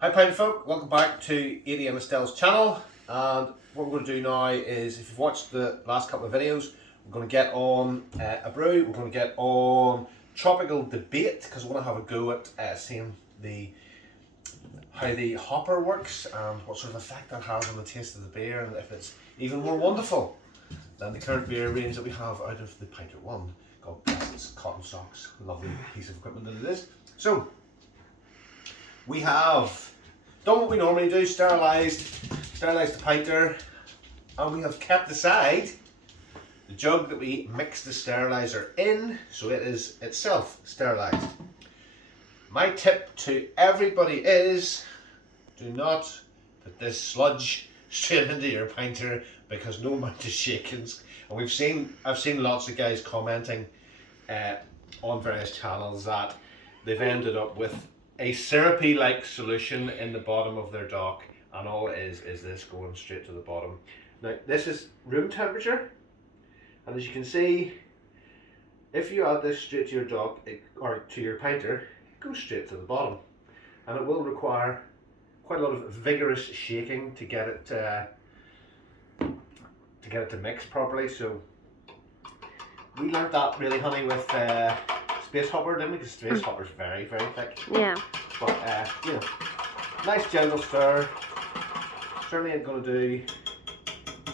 Hi Pinter folk, welcome back to 80 and Estelle's channel, and what we're going to do now is, if you've watched the last couple of videos, we're going to get on a brew, we're going to get on tropical debate, because we're going to have a go at seeing how the hopper works and what sort of effect that has on the taste of the beer, and if it's even more wonderful than the current beer range that we have out of the Pinter one. God bless its cotton socks, lovely piece of equipment that it is. So, we have done what we normally do, sterilised the pinter, and we have kept aside the jug that we mix the steriliser in, so it is itself sterilised. My tip to everybody is, do not put this sludge straight into your pinter, because no amount of shakings, and I've seen lots of guys commenting on various channels that they've ended up with a syrupy like solution in the bottom of their dock, and all it is this going straight to the bottom. Now this is room temperature, and as you can see, if you add this straight to your dock or to your pinter, it goes straight to the bottom, and it will require quite a lot of vigorous shaking to get it to mix properly. So we learnt that really, honey, with Space Hopper, didn't we? Because Space Hopper's very, very thick. Yeah. But, you know, nice gentle stir. Certainly ain't going to do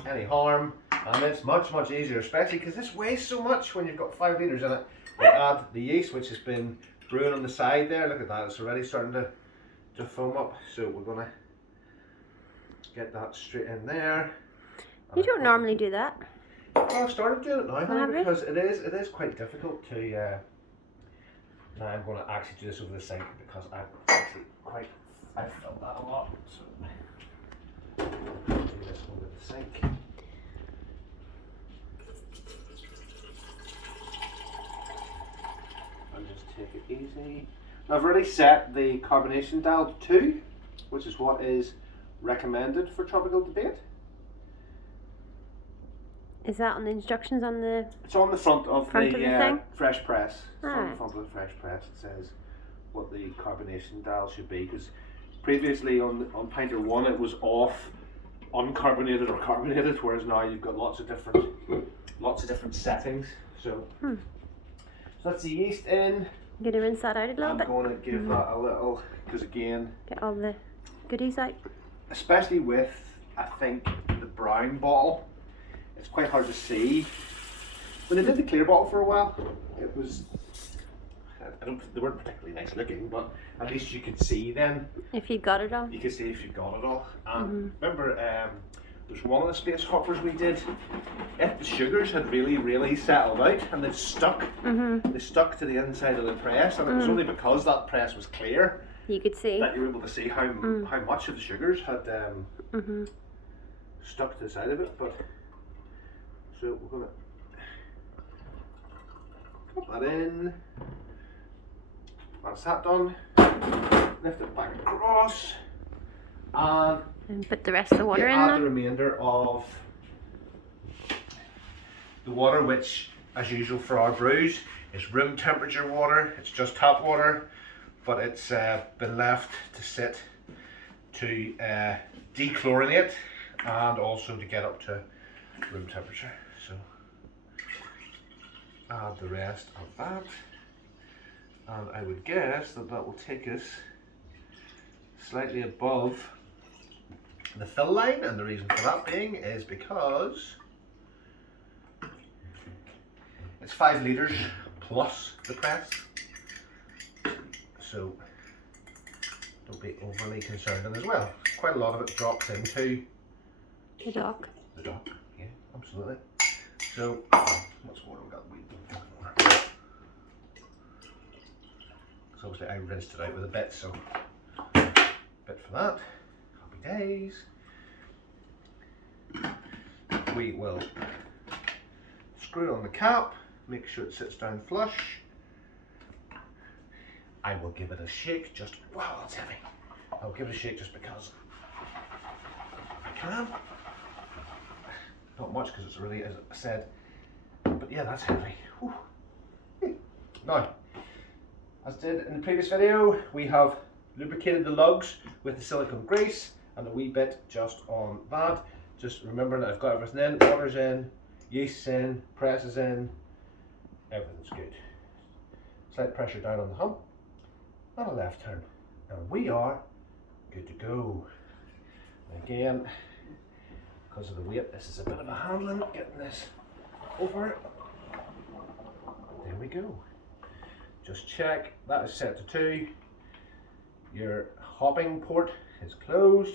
any harm. And it's much, much easier, especially because this weighs so much when you've got 5 litres in it. We add the yeast, which has been brewing on the side there. Look at that, it's already starting to foam up. So we're going to get that straight in there. You don't normally do that. Well, I've started doing it now, honey, because it is quite difficult to. Now I'm going to actually do this over the sink, because I've felt that a lot. So do this over the sink. And just take it easy. Now I've already set the carbonation dial to 2, which is what is recommended for tropical debate. Is that on the instructions on the... It's on the front of the thing? fresh press. It's on the Alright. front of the fresh press. It says what the carbonation dial should be, because previously on Pinter 1 it was off uncarbonated or carbonated, whereas now you've got lots of different settings. So, so that's the yeast in. Get to rinse that out a little I'm bit. going to give that a little, because again, Get all the goodies out. especially with, I think, the brown bottle, it's quite hard to see. When they did the clear bottle for a while, it was, they weren't particularly nice looking, but at least you could see then. If you got it all. You could see if you got it all. And remember, there's one of the space hoppers we did, if the sugars had really, really settled out and they stuck to the inside of the press, and it was only because that press was clear You could see. that you were able to see how much of the sugars had stuck to the side of it. But so we're gonna put that in. Once that's done, lift it back across, and put the rest of the water in add then. the remainder of the water, which, as usual for our brews, is room temperature water. It's just tap water, but it's been left to sit to dechlorinate and also to get up to room temperature. So add the rest of that, and I would guess that will take us slightly above the fill line, and the reason for that being is because it's 5 litres plus the press, so don't be overly concerned. And as well, quite a lot of it drops into The dock. the dock. Yeah, absolutely. So what's more we got? So obviously I rinsed it out with a bit, so bit for that. Happy days. We will screw on the cap, make sure it sits down flush. I will give it a shake just, wow, that's heavy. I'll give it a shake just because I can. Not much, because it's really, as I said, but yeah, that's heavy. Whew. Now, as did in the previous video, we have lubricated the lugs with the silicone grease and a wee bit just on that. Just remember that I've got everything in, water's in, yeast's in, press is in, everything's good. Slight pressure down on the hump and a left turn. And we are good to go. Again, because of the weight, this is a bit of a handling, getting this over. There we go. Just check, that is set to 2. Your hopping port is closed.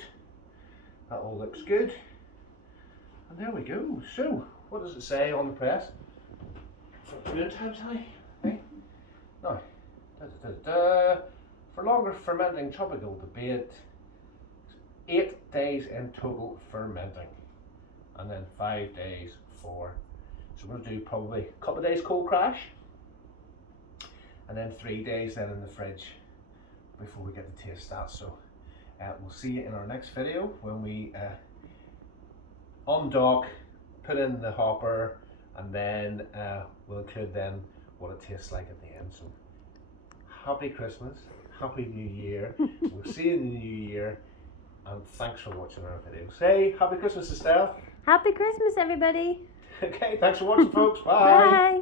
That all looks good. And there we go. So, what does it say on the press? For brewing time, Sally? Okay. Now, for longer fermenting tropical debate, 8 days in total fermenting, and then 5 days for. So we're going to do probably a couple of days cold crash, and then 3 days then in the fridge before we get to taste that. So we'll see you in our next video when we undock, put in the hopper, and then we'll include then what it tastes like at the end. So happy Christmas, happy New Year. We'll see you in the new year, and thanks for watching our video. Say happy Christmas, Estelle. Happy Christmas, everybody. Okay, thanks for watching, folks. Bye. Bye.